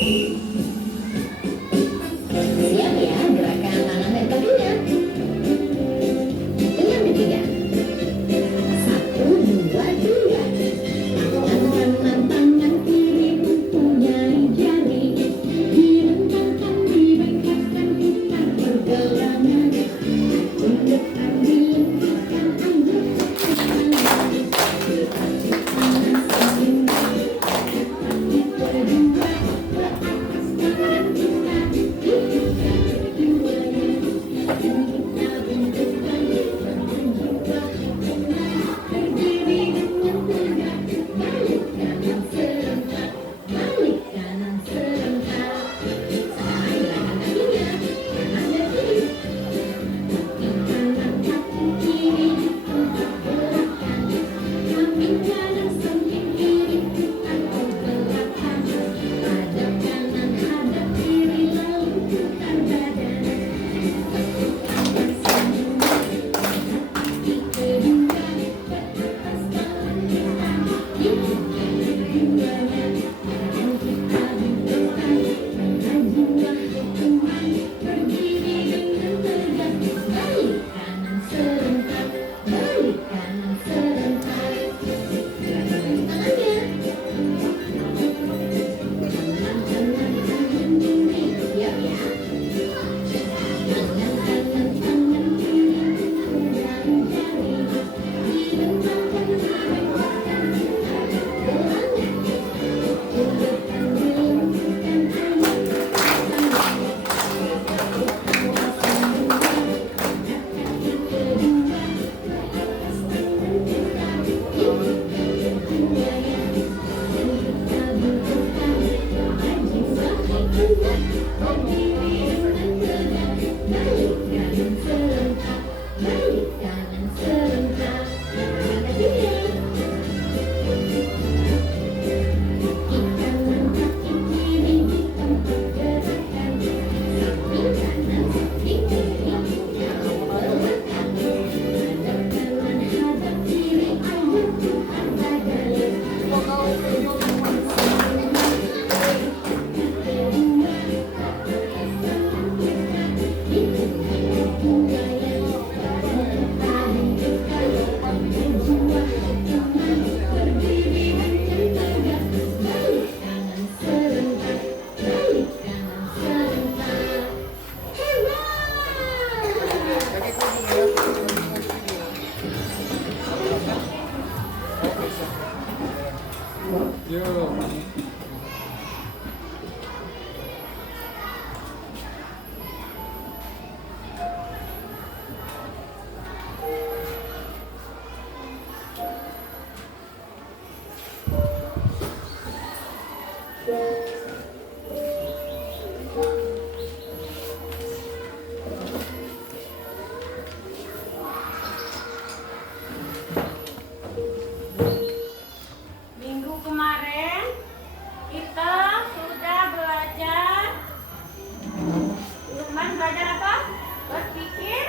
Siap ya gerakan tangan dan kakinya. Yang ketiga, 1, 2, 3. Angkat tangan kiri mempunyai jari, direntangkan, dibengkakkan, putar pergelangan, tunjukkan, dilengkapkan, angguk ke kanan, berpadu tangan seimbang, kaki kedua ke atas tangan kita, hidupkan keduanya, dan kita bentukkan badan jiwa tenang, berdiri dengan tegak, balik kanan serentak, balik kanan serentak. Sekarang gerakan kakinya, kanan dan kiri. Kaki kanan, kaki kiri di tempat gerakan, kaki kanan samping kiri putar ke belakang, hadap kanan hadap kiri lalu putar badan, tepuk tangan seimbang, kaki kedua ke atas tangan kita, hidupkan keduanya, dan kita bentukkan badan jiwa hukuman, berdiri dengan tegak, balik kanan serentak, balik kanan serentak. Gerakan balik tangannya, kanan kanan tangan kiri, siap ya. Tangan kanan tangan kiri mempunyai jari, direntangkan, dibengkakkan, putar pergelangan, tunjukkan, dilengkapkan, angguk ke kanan, berpadu tangan seimbang, kaki kedua ke atas tangan kita, hidupkan keduanya, dan kita bentukkan badan jiwa tenang, berdiri dengan tegak, balik kanan serentak, balik kanan serentak. Gerakan kakinya, kaki kanan kaki kiri di tempat gerakan, samping kanan samping kiri putar ke belakang, hadap kanan hadap kiri ayo putar badan, tepuk tangan seimbang, kaki kedua ke atas tangan kita, hidupkan keduanya, dan kita bentukkan badan jiwa hukuman, berdiri dengan tegak, balik kanan serentak, balik kanan serentak. Hebat! Yo. Minggu kemarin kita sudah belajar apa? Berpikir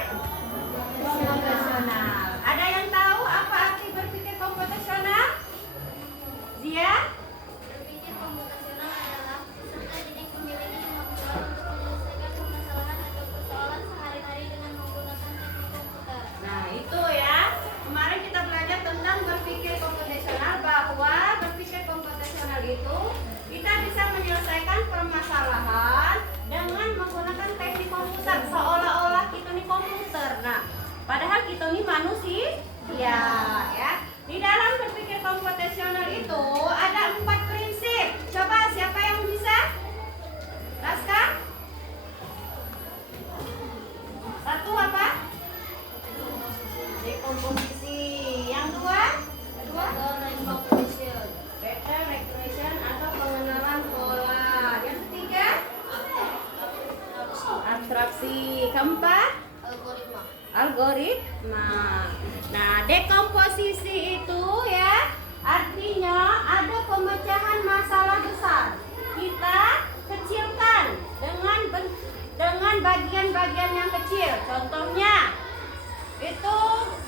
komputasional. Ada yang tahu apa arti berpikir komputasional? Zia? Berpikir komputasional adalah peserta didik memiliki kemampuan untuk menyelesaikan permasalahan atau persoalan sehari-hari dengan menggunakan teknik komputer. Nah, itu ya. Kemarin kita belajar tentang berpikir komputasional, bahwa berpikir komputasional itu kita bisa menyelesaikan permasalahan dengan menggunakan teknik komputer, seolah-olah kita ini komputer. Nah, padahal kita ini manusia. Ya. Di dalam berpikir komputasional itu ada 4 prinsip. Coba siapa yang bisa? Raska? Satu apa? Dekomposisi. Yang kedua? Pattern recognition atau pengenalan pola. Yang ketiga? Abstraksi. Keempat? Algoritma. Nah, dekomposisi itu ya artinya ada pemecahan masalah besar. Kita kecilkan dengan bagian-bagian yang kecil. Contohnya itu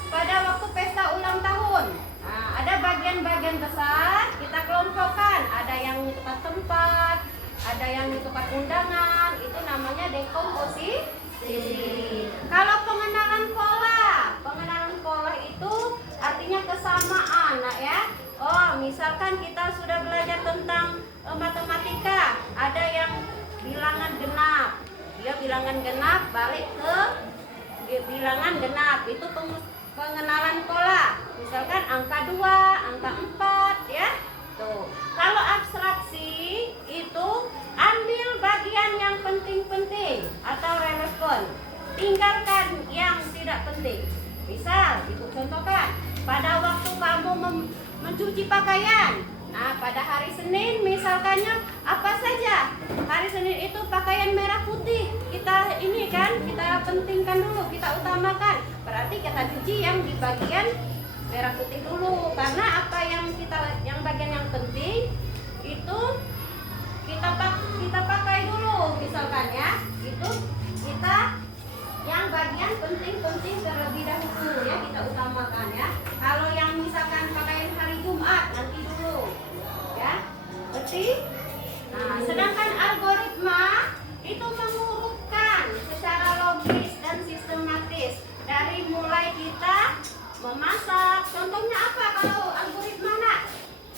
pada waktu pesta ulang tahun. Nah, ada bagian-bagian besar, kita kelompokkan. Ada yang tempat, ada ada yang menentukan undangan, itu namanya dekomposisi. Kalau pengenalan pola itu artinya kesamaan, nak ya. Oh, misalkan kita sudah belajar tentang matematika, ada yang bilangan genap, dia bilangan genap balik ke bilangan genap, itu pengenalan pola. Misalkan angka 2, angka 4 ya. Tuh. Kalau abstraksi itu ambil bagian yang penting-penting atau relevan, tinggalkan yang tidak penting. Misal, ibu contohkan, pada waktu kamu mencuci pakaian, nah pada hari Senin misalkannya apa saja? Hari Senin itu pakaian merah putih, kita ini kan, kita pentingkan dulu, kita utamakan. Berarti kita cuci yang di bagian merah putih dulu, karena apa yang bagian yang penting itu kita pakai dulu, misalkan ya, itu kita yang bagian penting-penting terlebih dahulu ya, kita utamakan ya. Kalau yang misalkan pakaian hari Jumat nanti dulu ya, berarti. Nah, sedangkan algoritma itu mengurutkan secara logis dan sistematis dari mulai kita memasak. Contohnya apa kalau algoritma, nak?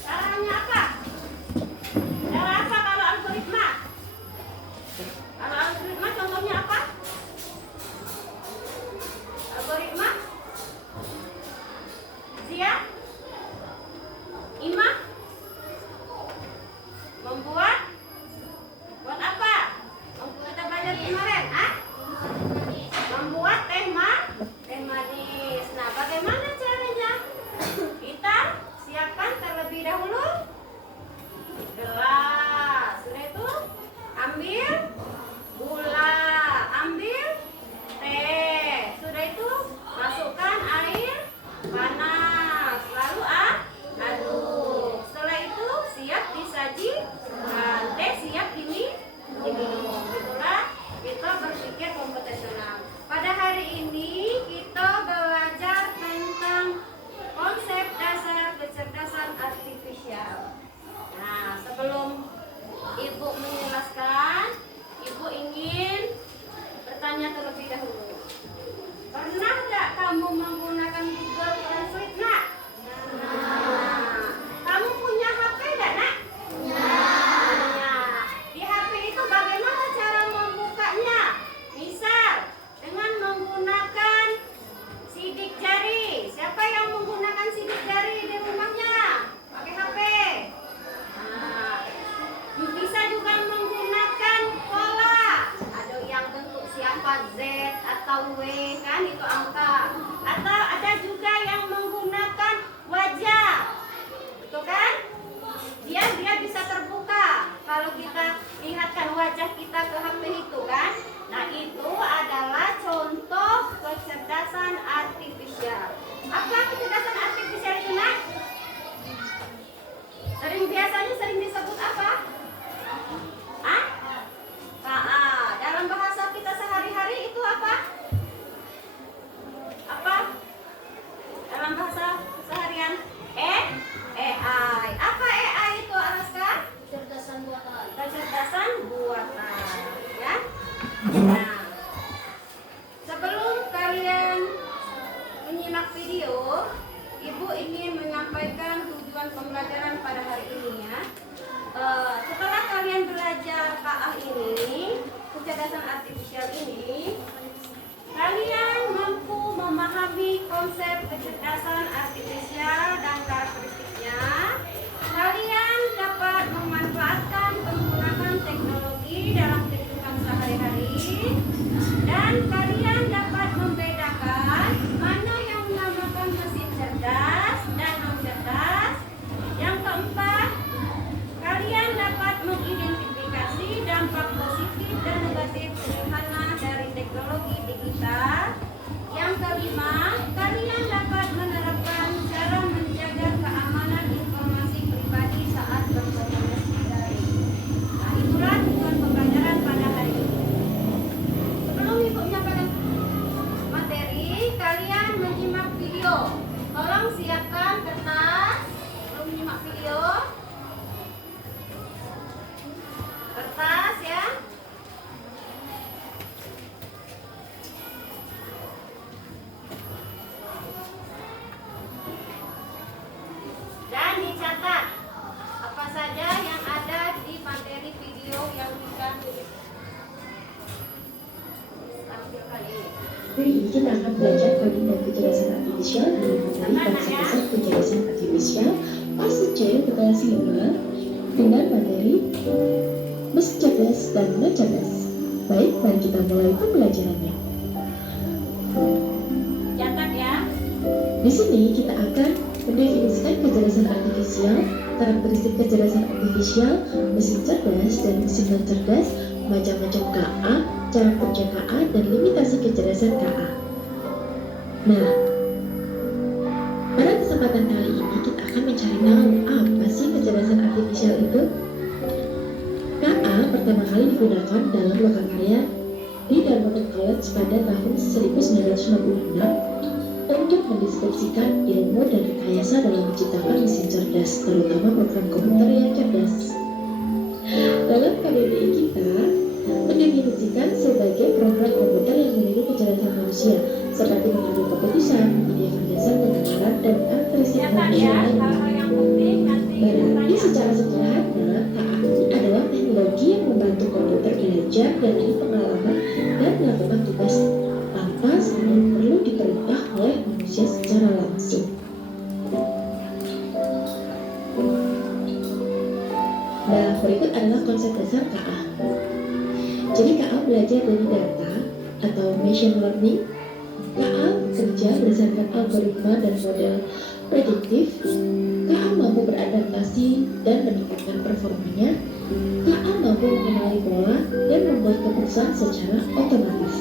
Caranya apa? Cara apa kalau algoritma? Kalau algoritma contohnya apa? Algoritma? Zia? Ima? Membuat? Buat apa? Kita belajar kemarin, ah? Membuat teh manis. Nah, bagaimana caranya? Kita siapkan terlebih dahulu gelas. Sudah itu ambil gula, ambil teh. Sudah itu masukkan air panas, lalu aduk. Setelah itu siap disajikan, teh siap diminum. Itulah kita berpikir komputasional. Pada hari ini kita belajar tentang konsep dasar kecerdasan artifisial. Nah, sebelum ibu menjelaskan, ibu ingin bertanya terlebih dahulu. Pernah nggak kamu menggunakan Google Translate, nak? Nah, kamu punya HP nggak, nak? Punya. Di HP itu bagaimana cara membukanya? Misal dengan menggunakan sidik jari. Siapa yang menggunakan sidik jari di rumahnya? Pakai HP. Nah, bisa juga menggunakan pola. Ada yang bentuk siapa Z atau W, kan itu angka. Atau ada juga yang menggunakan wajah. Betul kan? Dia bisa terbuka kalau kita lihatkan wajah kita ke HP itu kan. Nah, itu adalah contoh kecerdasan artifisial. Apa kecerdasan artifisial itu, nak? Biasanya sering disebut apa? Ah? Dalam bahasa kita sehari-hari itu apa? Apa? Dalam bahasa seharian? AI. Apa AI itu, Araska? Kecerdasan buatan. Kecerdasan buatan, ya. Nah, sebelum kalian menyimak video, Ibu ingin menyampaikan tujuan pembelajaran pada hari ini ya. Setelah kalian belajar KA ini, kecerdasan artifisial ini, kalian mampu memahami konsep kecerdasan artifisial dan karakteristiknya. Kalian dapat memanfaatkan penggunaan teknologi dalam kehidupan sehari-hari, dan kalian dapat membedakan mana yang menamakan mesin cerdas dan non cerdas. Yang keempat, kalian dapat mengidentifikasi dampak positif dan negatif sederhana dari teknologi digital. Yang kelima, kalian dapat menerapkan cara menjaga keamanan informasi pribadi saat Hari ini kita akan belajar coding dan kecerdasan artifisial dengan materi konsep dasar kecerdasan artifisial fase C untuk kelas 5 dengan materi mesin cerdas dan non cerdas. Baik, mari kita mulai pembelajarannya. Catat ya. Di sini kita akan mendefinisikan kecerdasan artifisial, karakteristik kecerdasan artifisial, mesin cerdas dan mesin non cerdas, macam-macam KA, cara kerja KA, dan limitasi kecerdasan KA. Nah, pada kesempatan kali ini kita akan mencari tahu apa sih kecerdasan artifisial itu. KA pertama kali digunakan dalam lokakarya di Darmstadt College pada tahun 1966 untuk mendeskripsikan ilmu dan rekayasa dalam menciptakan mesin cerdas, terutama program komputer yang cerdas. Dalam KBBI kita mendefinisikan sebagai program komputer yang memiliki kecerdasan manusia, seperti mengambil keputusan, menyediakan dasar pengetahuan dan karakteristik Catat manusia ya. lainnya. Hal-hal yang penting nanti Berarti ditanya. secara sederhana, KA adalah teknologi yang membantu komputer belajar dari pengalaman dan melakukan tugas tanpa perlu diperintah oleh manusia secara langsung. Nah, berikut adalah konsep dasar KA. Jadi KA belajar dari data atau machine learning. KA bekerja berdasarkan algoritma dan model prediktif. KA mampu beradaptasi dan meningkatkan performanya. KA mampu mengenali pola dan membuat keputusan secara otomatis.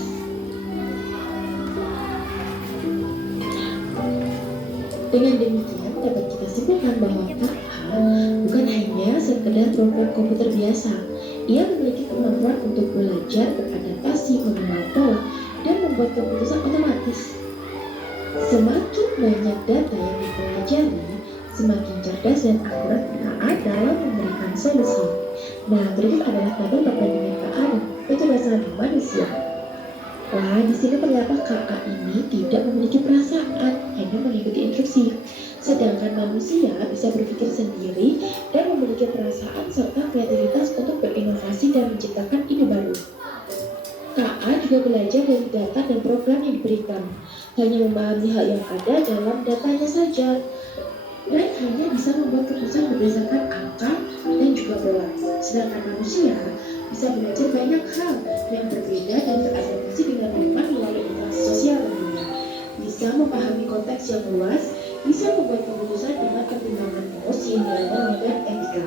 Dengan demikian dapat kita simpulkan bahwa KA bukan hanya sekedar program komputer biasa. Ia memiliki kemampuan untuk belajar, beradaptasi, mengenal pola, dan membuat keputusan otomatis. Semakin banyak data yang dipelajari, semakin cerdas dan akurat KA dalam memberikan solusi. Nah, berikut adalah tabel perbandingan KA dan kecerdasan manusia. Wah, di sini terdapat KA ini tidak memiliki perasaan, hanya mengikuti instruksi. Sedangkan manusia bisa berpikir sendiri dan memiliki perasaan serta kreativitas untuk berinovasi dan menciptakan ide baru. KA juga belajar dari data dan program yang diberikan, hanya memahami hal yang ada dalam datanya saja, dan hanya bisa membuat keputusan berdasarkan angka dan juga pola. Sedangkan manusia bisa belajar banyak hal yang berbeda dan beradaptasi dengan nyaman melalui interaksi sosial tentunya. Bisa memahami konteks yang luas, bisa membuat keputusan dengan pertimbangan emosi, nilai moral, dan etika.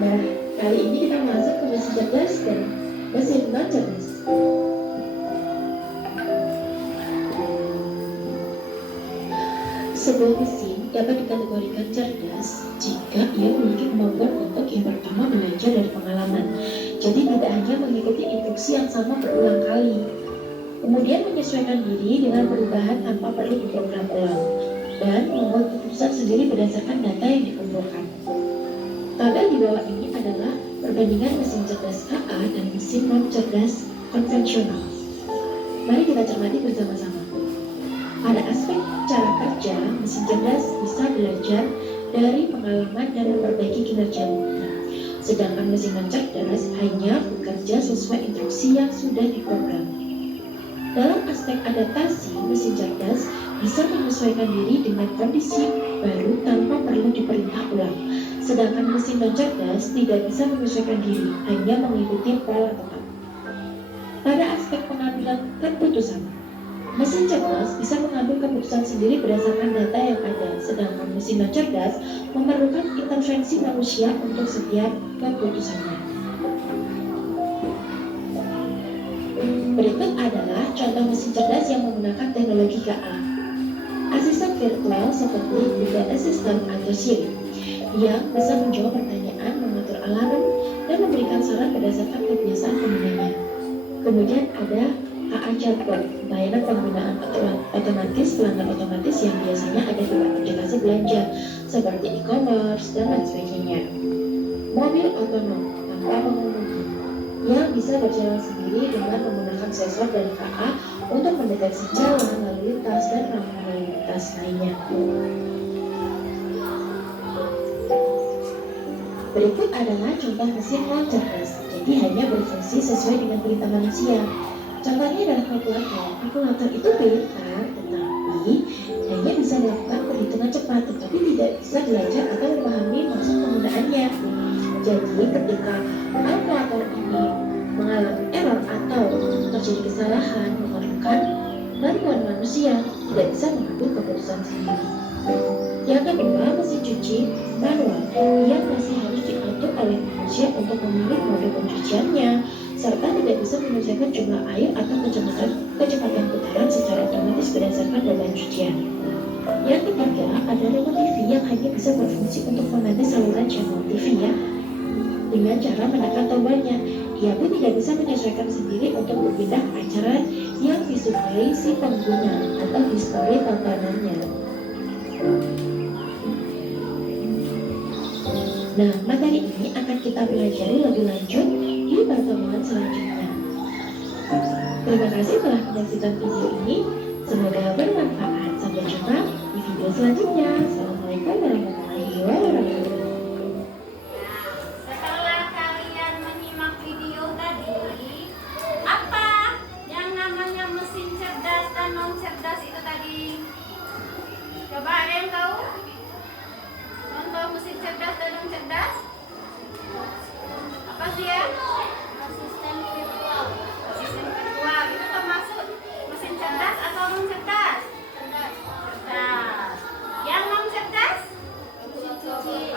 Nah, kali ini kita masuk ke mesin cerdas dan mesin non cerdas. Sebuah mesin dapat dikategorikan cerdas jika ia memiliki kemampuan untuk yang pertama belajar dari pengalaman. Jadi tidak hanya mengikuti instruksi yang sama berulang kali. Kemudian menyesuaikan diri dengan perubahan tanpa perlu diprogram ulang. Dan membuat keputusan sendiri berdasarkan data yang dikumpulkan. Tabel di bawah ini adalah perbandingan mesin cerdas KA dan mesin non cerdas konvensional. Mari kita cermati bersama-sama. Pada aspek cara kerja, mesin cerdas bisa belajar dari pengalaman dan memperbaiki kinerjanya. Sedangkan mesin non cerdas hanya bekerja sesuai instruksi yang sudah diprogram. Dalam aspek adaptasi, mesin cerdas bisa menyesuaikan diri dengan kondisi baru tanpa perlu diperintah ulang. Sedangkan mesin non cerdas tidak bisa menyesuaikan diri, hanya mengikuti pola tetap. Pada aspek pengambilan keputusan, mesin cerdas bisa mengambil keputusan sendiri berdasarkan data yang ada, sedangkan mesin non cerdas memerlukan intervensi manusia untuk setiap keputusannya. Berikut adalah contoh mesin cerdas yang menggunakan teknologi KA. Asisten virtual seperti Google Assistant atau Siri, yang bisa menjawab pertanyaan, mengatur alarm, dan memberikan saran berdasarkan kebiasaan penggunanya. Kemudian ada KA Chatbot, layanan penggunaan otomatis pelanggan otomatis yang biasanya ada di aplikasi belanja seperti e-commerce dan lain sebagainya. Mobil otonom tanpa pengemudi yang bisa berjalan sendiri dengan menggunakan sensor dari KA untuk mendeteksi jalan, lalu lintas, dan ramah lalu lintas lainnya. Berikut adalah contoh mesin non cerdas. Jadi tapi hanya berfungsi sesuai dengan perintah manusia. Contohnya adalah kalkulator. Kalkulator itu pintar, tetapi hanya bisa melakukan perhitungan cepat, tetapi tidak bisa belajar atau memahami maksud penggunaannya. Jadi ketika kalkulator ini mengalami error atau terjadi kesalahan, memerlukan bantuan manusia, tidak bisa mengambil keputusan sendiri. Yang kedua, mesin cuci manual yang masih harus diatur oleh manusia untuk memilih mode pencuciannya, serta tidak bisa menyelesaikan jumlah air atau kecepatan putaran secara otomatis berdasarkan beban cucian. Yang ketiga, ada remote TV yang hanya bisa berfungsi untuk mengatur saluran channel TV ya, dengan cara menekan tombolnya. Ia pun tidak bisa menyesuaikan sendiri untuk berpindah ke acara yang disukai si pengguna atau histori tontonannya. Nah, materi ini akan kita pelajari lebih lanjut di pertemuan selanjutnya. Terima kasih telah menyaksikan video ini. Semoga bermanfaat. Sampai jumpa di video selanjutnya. Assalamualaikum warahmatullahi wabarakatuh. Setelah kalian menyimak video tadi, apa yang namanya mesin cerdas dan non cerdas itu tadi? Coba ada yang tahu? Contoh mesin cerdas dan non cerdas? Apa sih ya? Asisten virtual. Asisten virtual itu termasuk mesin cerdas atau non cerdas? Cerdas. Cerdas. Yang non cerdas? Mesin cuci.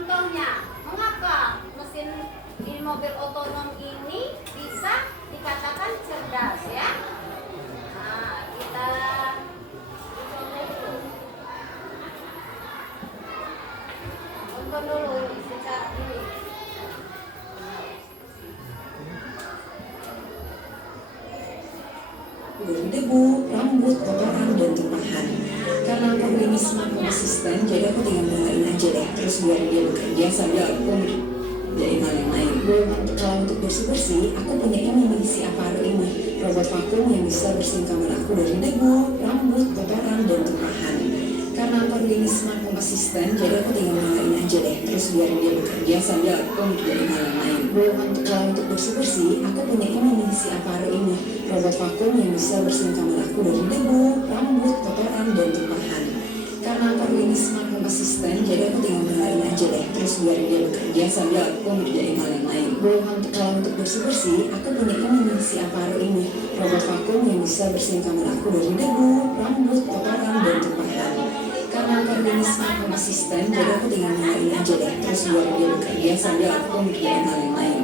contohnya. Mengapa mesin mobil otonom ini bisa dikatakan cerdas ya? Nah, kita tonton dulu secara ini. Dari debu, rambut, kotoran, dan tumpahan. Karena aku ini semakin konsisten, jadi aku tinggal nyalain aja deh. Terus biar dia bekerja sambil aku ngerjain hal yang lain. Kalau untuk bersih-bersih, aku punya ini nih, si Avaru ini. Robot vakum yang bisa bersihin kamar aku dari debu, rambut, kotoran, dan tumpahan. Karena aku ini semakin konsisten, jadi aku tinggal nyalain aja deh. Terus biar dia bekerja sambil aku ngerjain hal yang lain. Kalau untuk bersih-bersih, aku punya ini nih, si Avaru ini. Robot vakum yang bisa bersihin kamar aku dari debu, rambut, kotoran, dan tumpahan. Karena aku ini semakin konsisten, jadi aku tinggal nyalain aja deh. Terus biar dia bekerja sambil aku ngerjain hal yang lain. Kalau untuk bersih-bersih, aku punya ini nih, si Avaru ini. Robot vakum yang bisa bersihin kamar aku dari debu, rambut, kotoran, dan tumpahan. Karena aku ini semakin konsisten, jadi aku tinggal nyalain aja deh. Terus biar dia bekerja sambil aku ngerjain hal yang lain.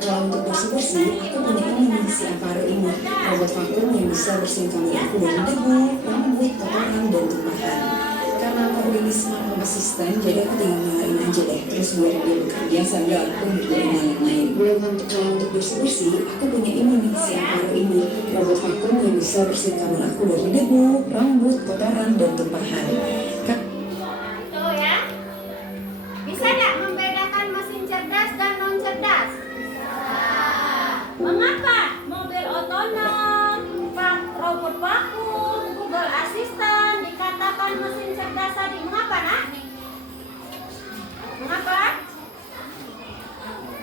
Kalau untuk bersih-bersih, aku punya ini nih, si Avaru ini. Robot vakum yang bisa bersihin kamar aku dari debu, rambut, kotoran, dan tumpahan. Karena aku ini semakin konsisten, jadi aku tinggal nyalain aja deh. Terus biar dia bekerja sambil aku ngerjain hal yang lain. Kalau untuk bersih-bersih, aku punya ini nih, si Avaru ini. Robot vakum yang bisa bersihin kamar aku dari debu, rambut, kotoran, dan tumpahan. Itu ya. Bisa nggak membedakan mesin cerdas dan non cerdas? Mengapa mobil otonom, robot vakum, Google Assistant dikatakan mesin cerdas tadi? Mengapa nak? Mengapa?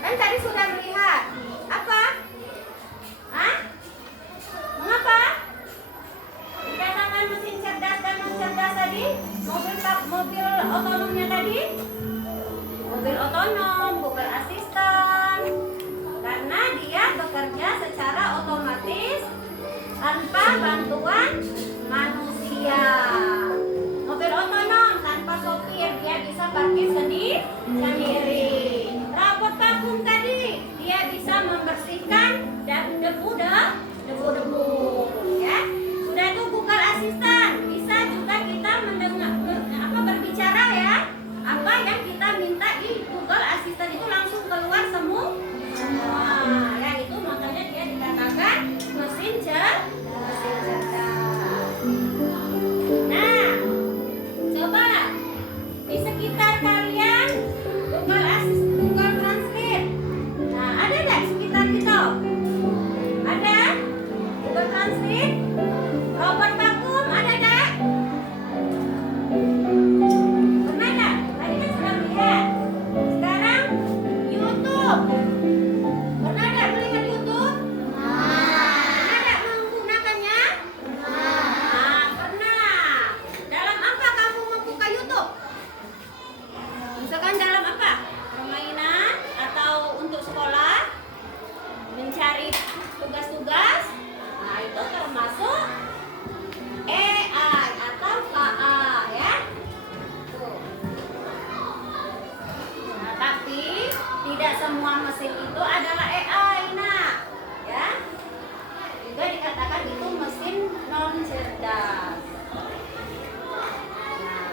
Kan tadi sudah melihat. Apa? Hah? Mengapa? Dikatakan mesin cerdas dan non cerdas tadi? Mobil otonomnya tadi? Mobil otonom, Google Assistant. Karena dia bekerja secara otomatis tanpa bantuan manusia. Mobil otonom tanpa sopir, dia bisa parkir sendiri. Robot vakum tadi, dia bisa membersihkan dan debu-debu, ya. Sudah itu Google Assistant, bisa juga kita mendengar berbicara ya. Apa yang kita minta di Google Assistant itu langsung keluar semua. Ya itu makanya dia dikatakan mesin cerdas. Nah, coba di sekitar kalian Google Translate. Nah, ada nggak di sekitar kita? Ada? Google Translate? Robot vakum ada nggak? Pernah nggak? Tadi kan sudah melihat. Sekarang YouTube. Pernah nggak melihat YouTube? Pernah nggak menggunakannya? Nah, pernah. Dalam apa kamu membuka YouTube? Misalkan dalam apa? Permainan atau untuk sekolah? Mencari tugas-tugas? Nah, itu termasuk AI atau KA ya. Tuh. Nah, tapi tidak semua mesin itu adalah AI, nah, ya. Juga dikatakan itu mesin non cerdas. Nah,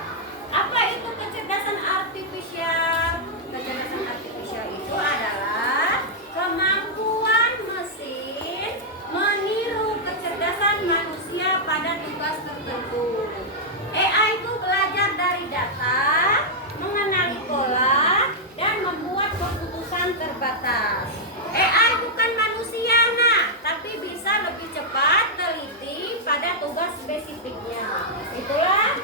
apa itu kecerdasan artifisial? Kecerdasan artifisial itu adalah kemampuan mesin meniru kecerdasan manusia pada tugas tertentu. AI itu belajar dari data, mengenali pola, dan membuat keputusan terbatas. AI bukan manusia, nah, tapi bisa lebih cepat, teliti pada tugas spesifiknya. Itulah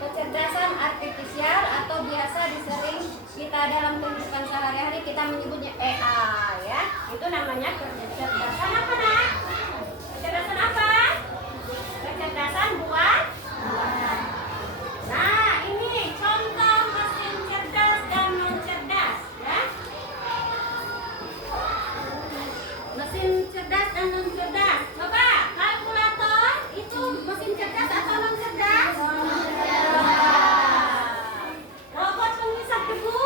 kecerdasan artifisial atau biasa disering kita dalam kehidupan sehari-hari kita menyebutnya AI ya. Itu namanya kecerdasan apa nak? Kecerdasan apa? Kecerdasan buatan. Nah, ini contoh mesin cerdas dan non cerdas ya. Mesin cerdas dan non cerdas. Coba kalkulator itu mesin cerdas atau non cerdas? Robot penghisap debu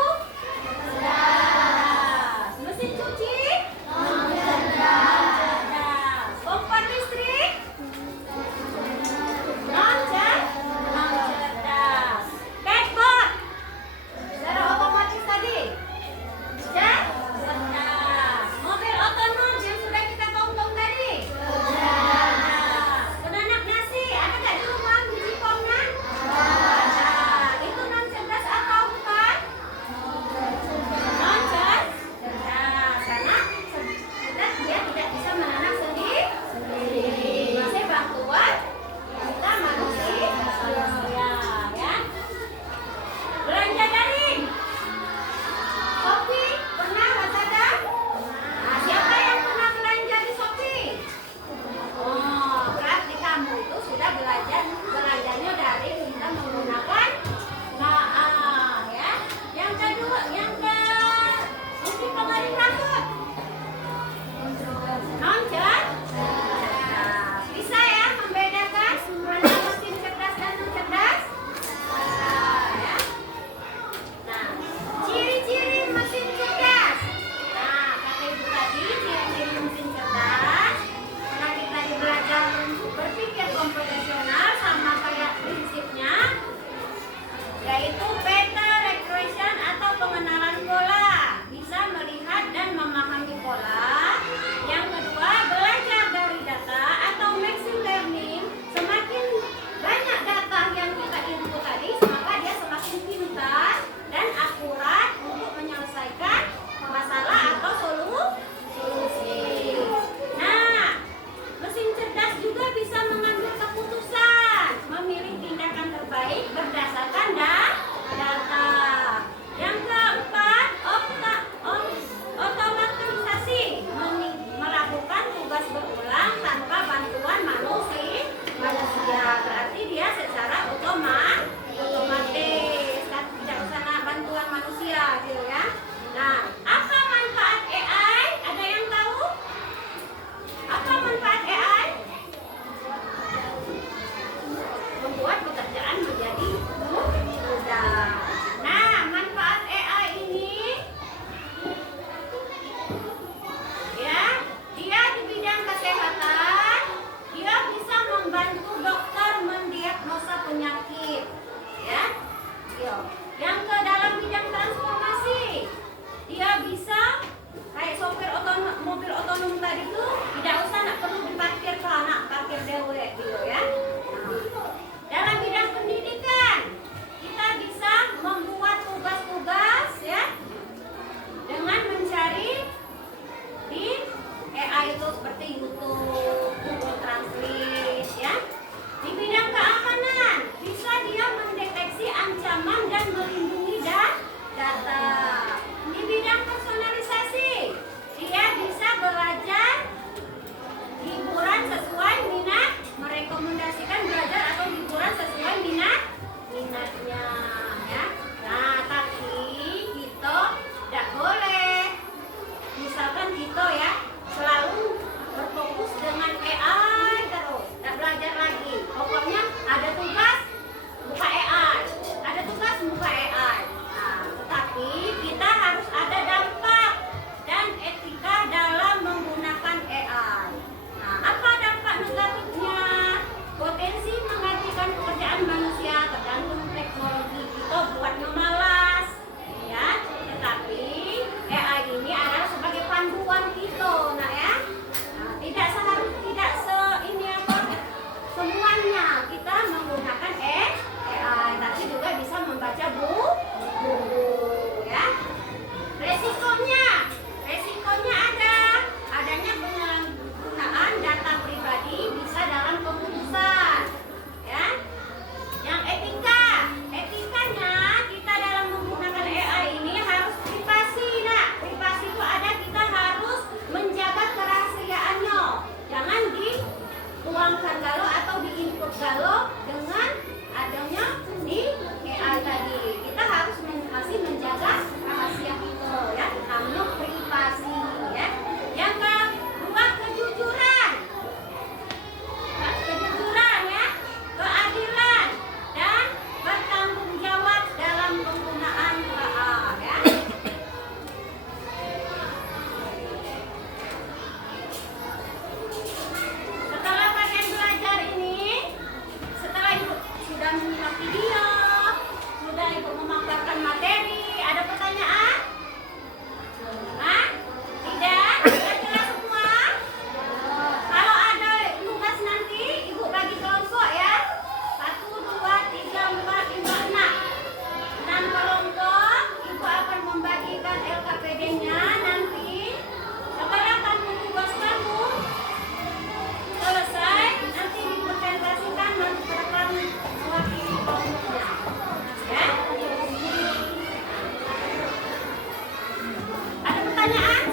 pertanyaan?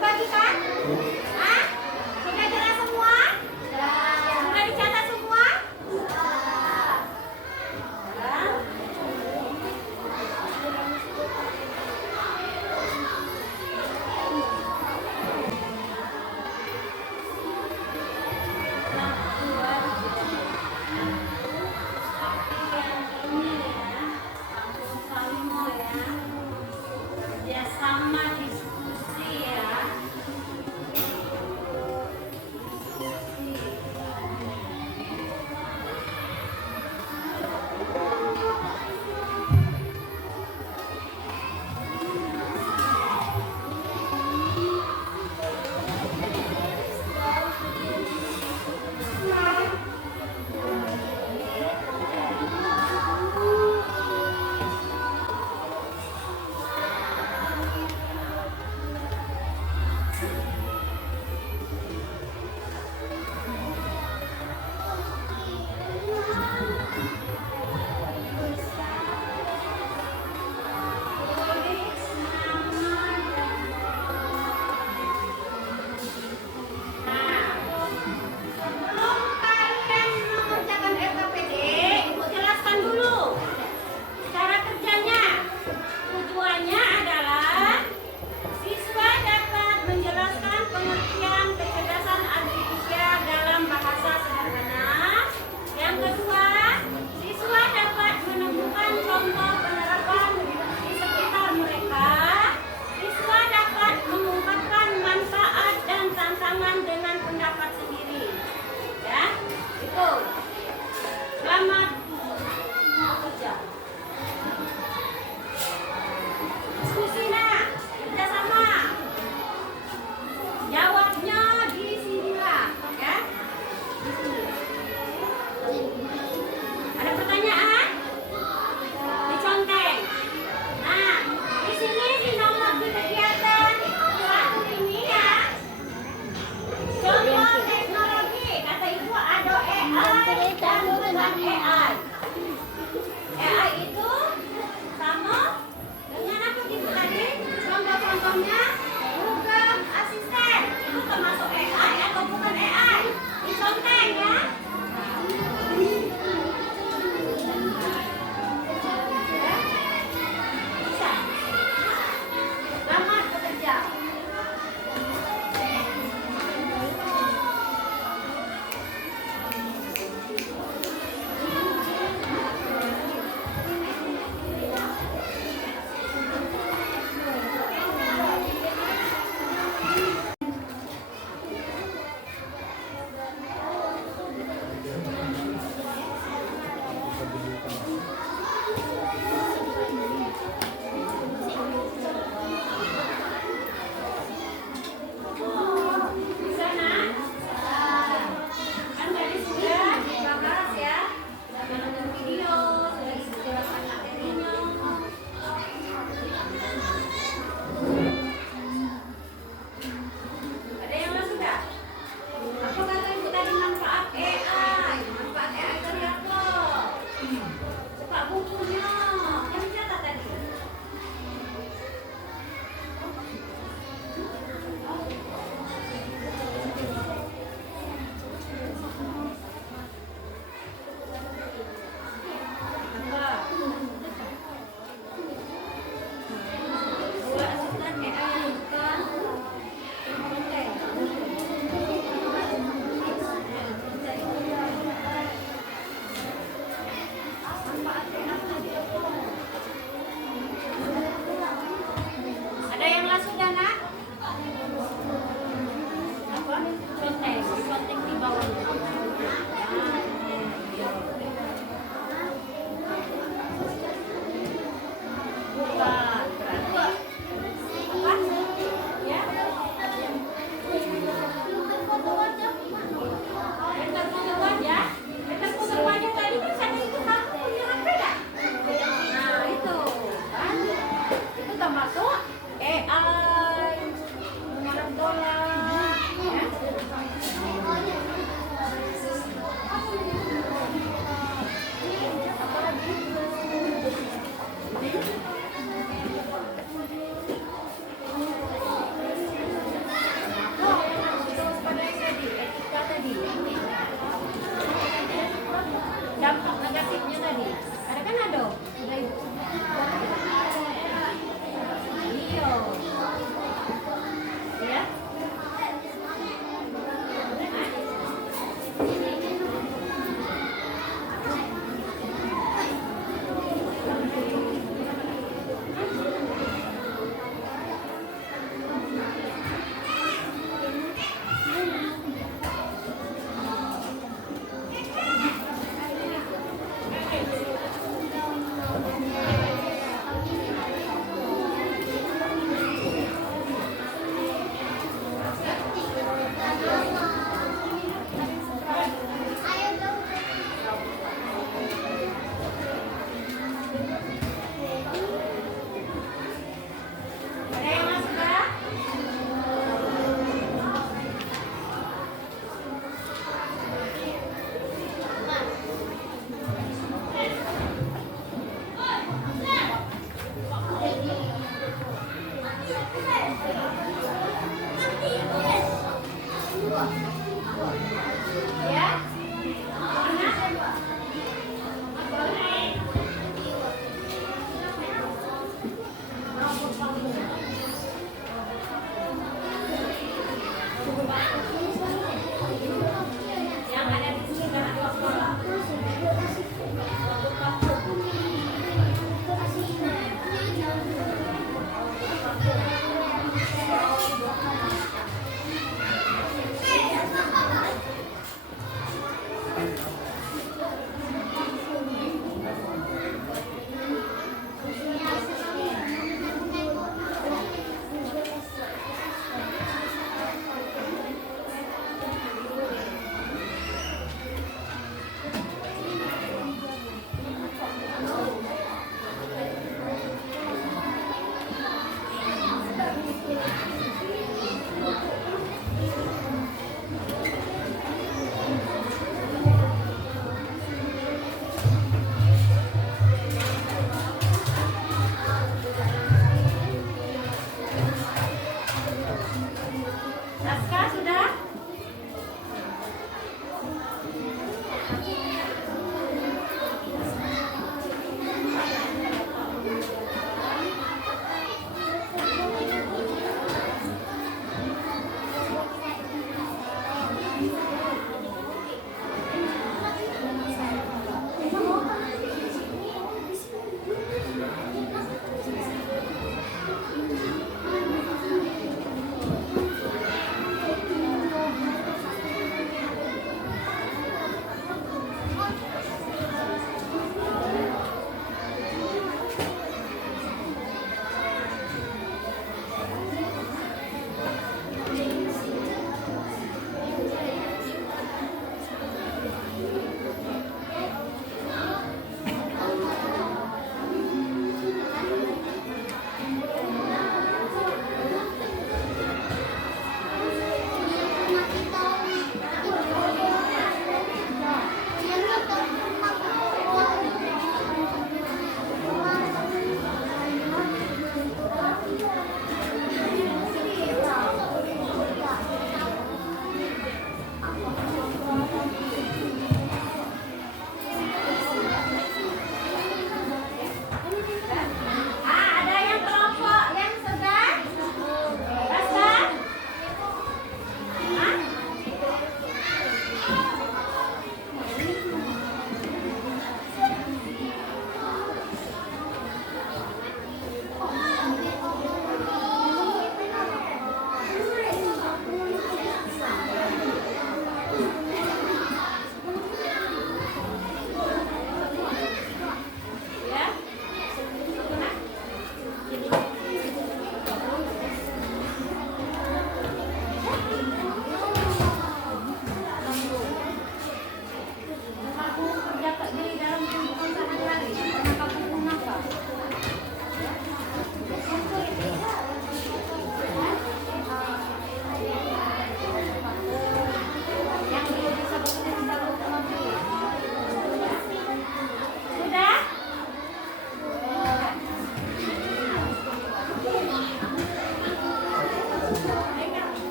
Bagikan? Hah? Sudah jelas semua? Sudah dicatat semua? Kerjasama diskusi ya. Sebelum kalian mengerjakan RKPD, Ibu jelaskan dulu cara kerjanya. Tujuannya adalah siswa dapat menjelaskan pengertian kecerdasan artifisial dalam bahasa sederhana. Yang kedua, siswa dapat menemukan contoh penerapan di sekitar mereka. Siswa dapat mengungkapkan manfaat dan tantangan dengan pendapat sendiri. Ya, itu. Selamat bekerja. Diskusi nak, kerjasama. Jawabnya di sinilah, ya. Di sini. Ada pertanyaan? Diconteng. Nah, di sini di nomor di kegiatan satu ini ya. Contoh teknologi, kata ibu ada AI dan bukan AI. AI itu sama dengan apa gitu tadi? Contoh-contohnya Google Assistant. Itu termasuk AI atau bukan AI? Diconteng ya. Bisa. Selamat bekerja. Bisa nak? Kan tadi sudah dibahas ya. Sudah nonton video, sudah dijelaskan materinya. Ada yang lain sudah? Apa kata ibu tadi manfaat AI? Manfaat AI tadi apa? Buka bukunya. Yang dicatat tadi. Buat asisten AI yang bukan konten. Ada yang lah sudah nak? Apa? Konten, konten di bawahnya. Bukan, berarti apa? Ya? Bentar foto wajah. Bentar foto wajah tadi kan satu itu kamu punya HP dah? Nah itu kan? Itu termasuk AI, mengarap dolar, ya? Apalagi? video. Ya.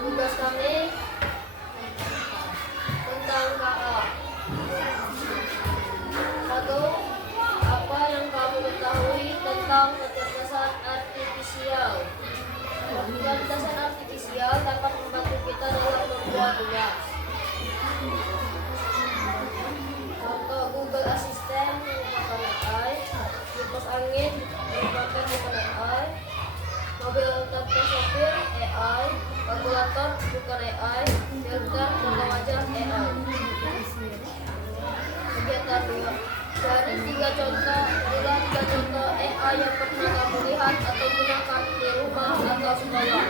tugas kami tentang KA. 1. Apa yang kamu ketahui tentang kecerdasan artifisial? Kecerdasan artifisial dapat membantu kita dalam membuat tugas. Contoh, Google Assistant merupakan AI, kipas angin merupakan bukan AI, mobil tanpa sopir AI, kalkulator bukan AI, filter tanda wajah AI. Kegiatan 2. Dari tiga contoh AI yang pernah kamu lihat atau gunakan di rumah atau sekolah.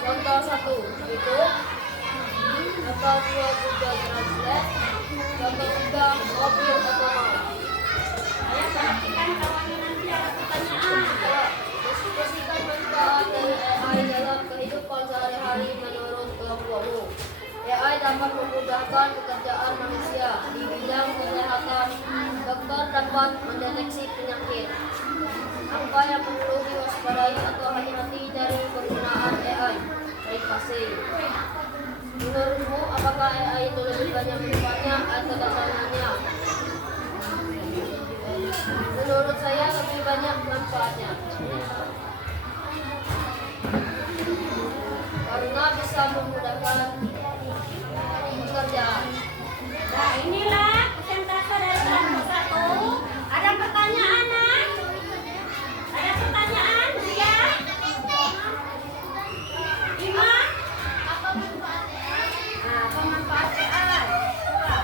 Contoh 1, YouTube. Contoh 2, Google Translate. Contoh 3, mobil otonom. Ayo perhatikan kawannya, nanti ada pertanyaan. Diskusikan manfaat dari AI dalam kehidupan sehari-hari menurut kelompokmu. AI dapat memudahkan pekerjaan manusia di bidang kesehatan. Dokter dapat mendeteksi penyakit. Apa yang perlu diwaspadai atau hati-hati dari penggunaan AI? Privasi. Menurutmu, apakah AI itu lebih banyak manfaatnya atau tantangannya? Menurut saya lebih banyak manfaatnya. Karena bisa memudahkan pekerjaan. Nah, inilah persentase dari kelompok 1. Ada pertanyaan, Nak? Ada pertanyaan? Ya? Ima? Apa manfaat AI? Nah, apa manfaat AI? Coba.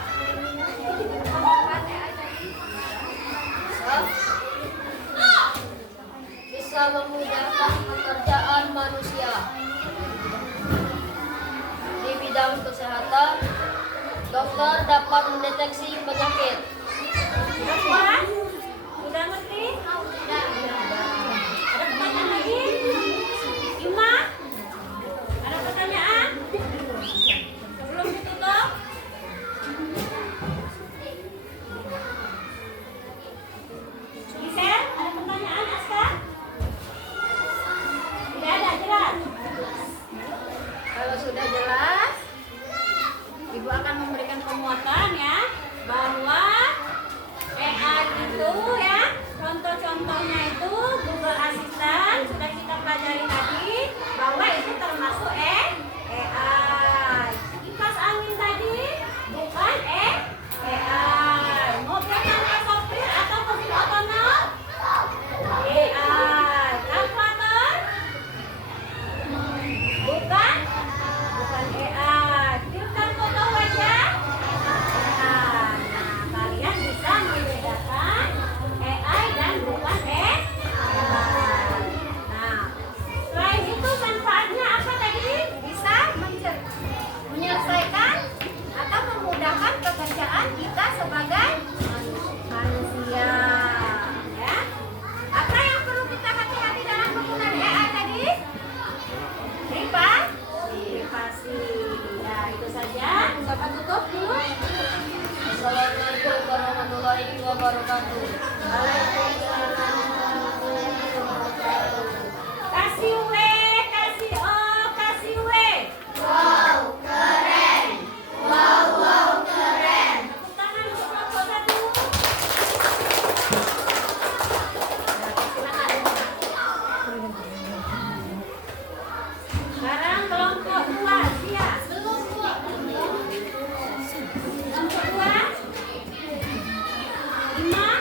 Apa manfaat AI tadi? Bisa memudahkan pekerjaan manusia di bidang kesehatan. Dokter dapat mendeteksi penyakit. Sudah puas? Sudah ngerti? Sudah. Ada pertanyaan lagi? Ima? Ada pertanyaan? Sebelum ditutup? Gisel, ada pertanyaan, Aska? Tidak ada, jelas? Kalau sudah jelas, Ibu akan memberikan penguatan ya, bahwa AI itu ya, contoh-contohnya itu Google Assistant sudah kita pelajari tadi, bahwa itu termasuk AI. Kipas angin tadi bukan AI. Mobil tanpa sopir atau mobil otonom AI. Kalkulator bukan AI. Filter foto wajah AI. Nah, kalian bisa membedakan AI dan bukan AI. Nah, selain itu manfaatnya apa tadi? Bisa menyelesaikan atau memudahkan pekerjaan kita sebagai manusia. Ya. Apa yang perlu kita hati-hati dalam penggunaan AI tadi? Privasi. Ya, itu saja. Coba tutup dulu. Assalamualaikum warahmatullahi wabarakatuh. Kasih W, kasih O, kasih W. Tepuk tangan untuk kelompok 1. Sekarang kelompok 2, siap. Kelompok 2, 5.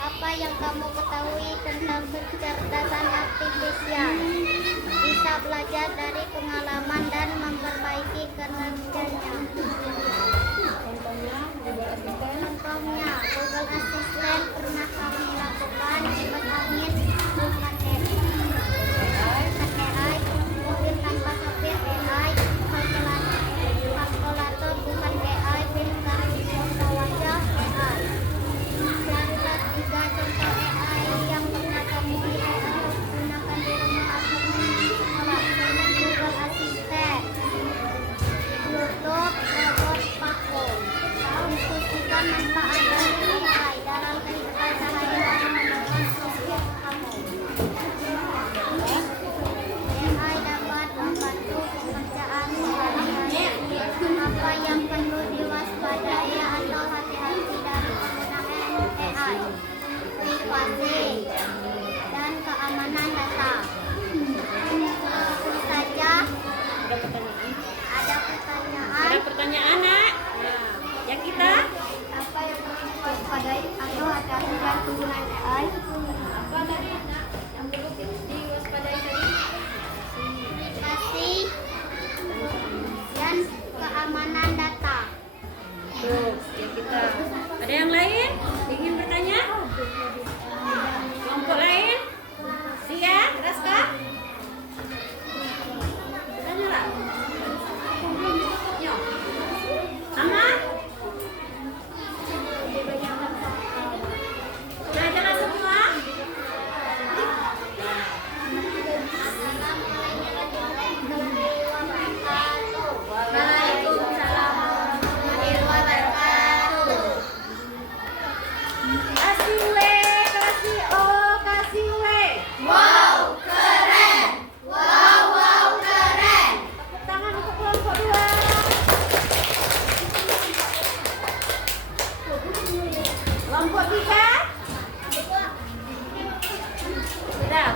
Apa yang kamu ketahui tentang kecerdasan artifisial? Bisa belajar dari pengalaman dan memperbaiki kinerjanya. Contohnya, Google Assistant pernah kami lakukan kipas angin bukan AI, mobil tanpa sopir AI, kalkulator bukan AI, pintar membaca AI. Carilah 3 contoh AI yang pernah kamu lihat atau gunakan di rumah atau di sekolah. Google Assistant, YouTube, robot Paco. Diskusikan manfaat dari AI dalam kehidupan sehari-hari menurut sosial kamu. AI dapat membantu pekerjaan sehari-hari. Apa yang perlu diwaspadai atau hati-hati dari penggunaan AI? Privasi dan keamanan data. Tentu saja ada pertanyaan. Ada pertanyaan, Nak? Nah, yang kita Apa yang perlu diwaspadai atau hati-hati dari penggunaan AI? apa tadi, Nak? Yang perlu diwaspadai tadi? Privasi dan keamanan data. Tuh, yang kita. Ada yang lain? Ingin bertanya? Kelompok lain? Sia, Raska? Tanyalah. Yo. Sama? Sudah jelas semua? Waalaikumsalam warahmatullahi wabarakatuh. Kasih W, kasih O, kasih W. Wow, keren. Wow, keren. Tepuk tangan untuk kelompok 2. Kelompok 3. Sudah.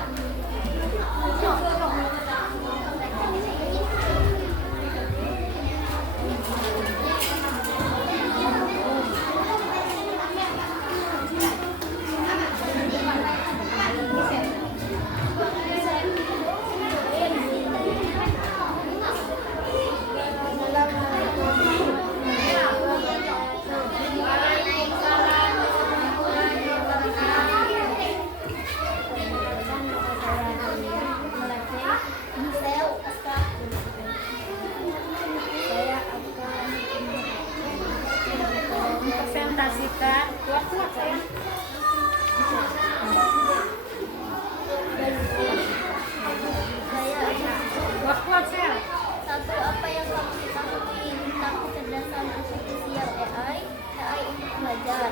Presentasikan. Kuat-kuat sayang. Kuat-kuat sayang. Satu, apa yang kamu ketahui tentang kecerdasan artifisial AI? AI untuk belajar.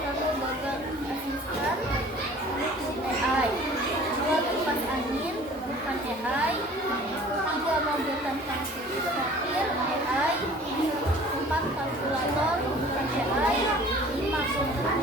Satu, Google Assistant AI. Dua, kipas angin bukan AI. Tiga, mobil tanpa sopir AI. Empat, kalkulator bukan AI. Lima, pintar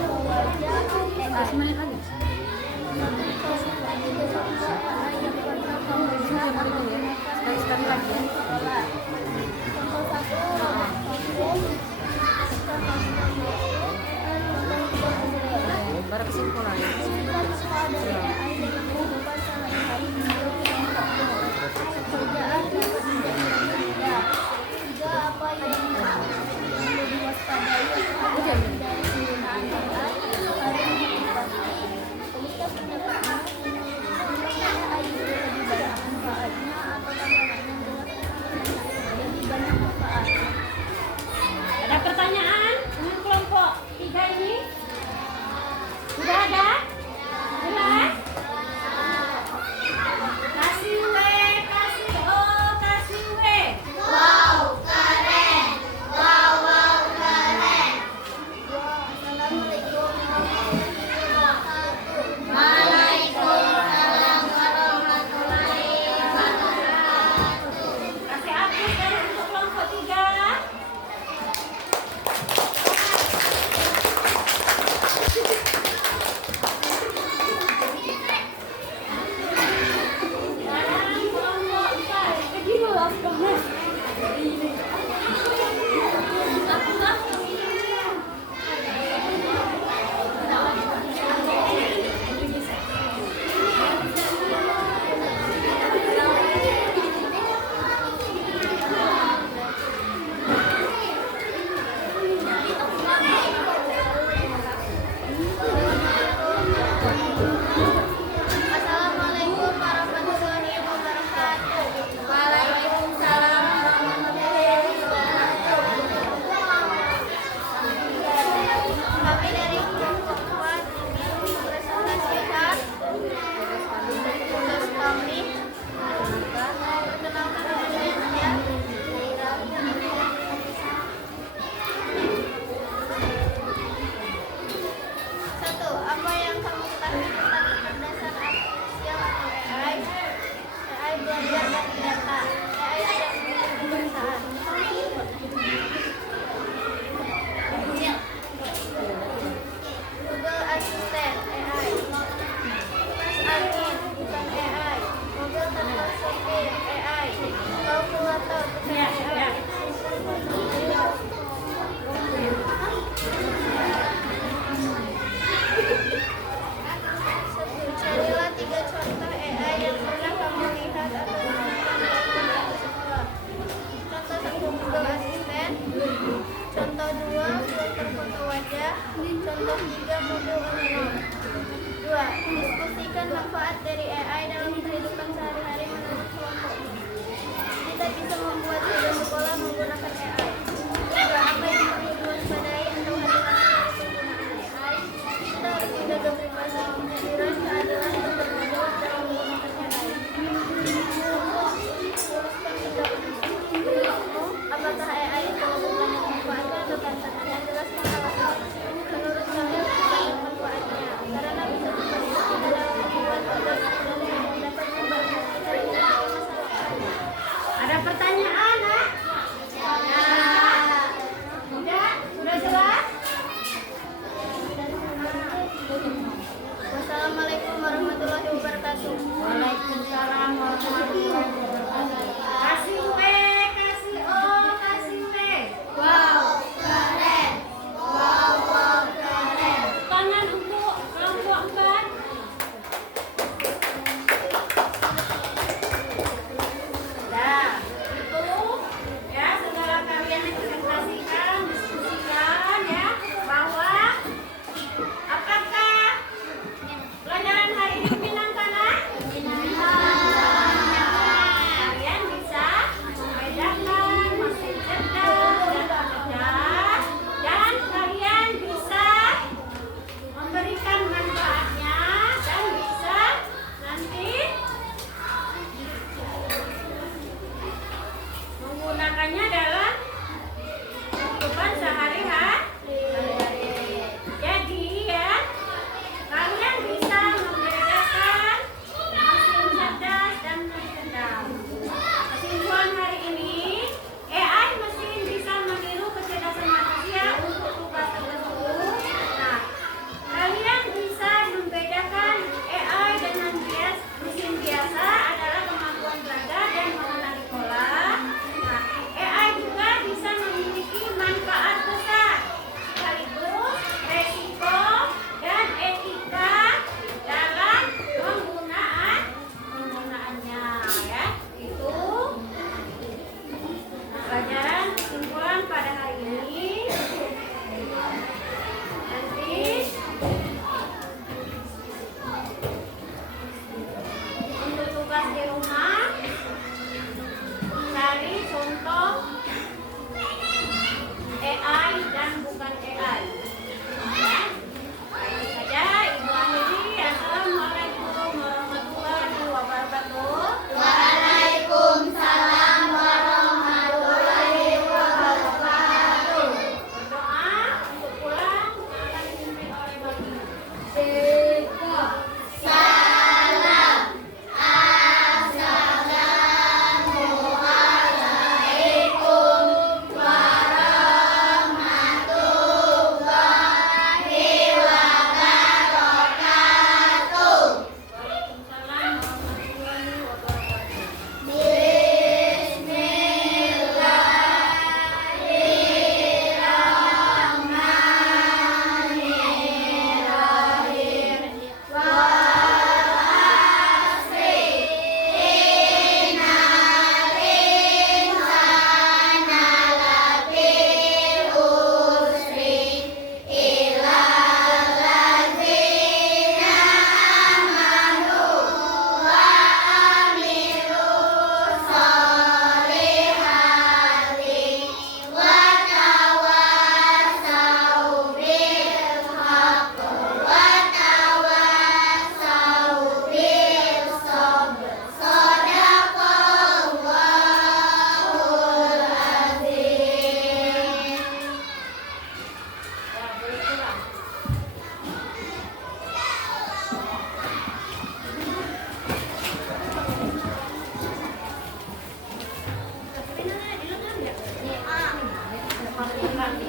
mengerjakan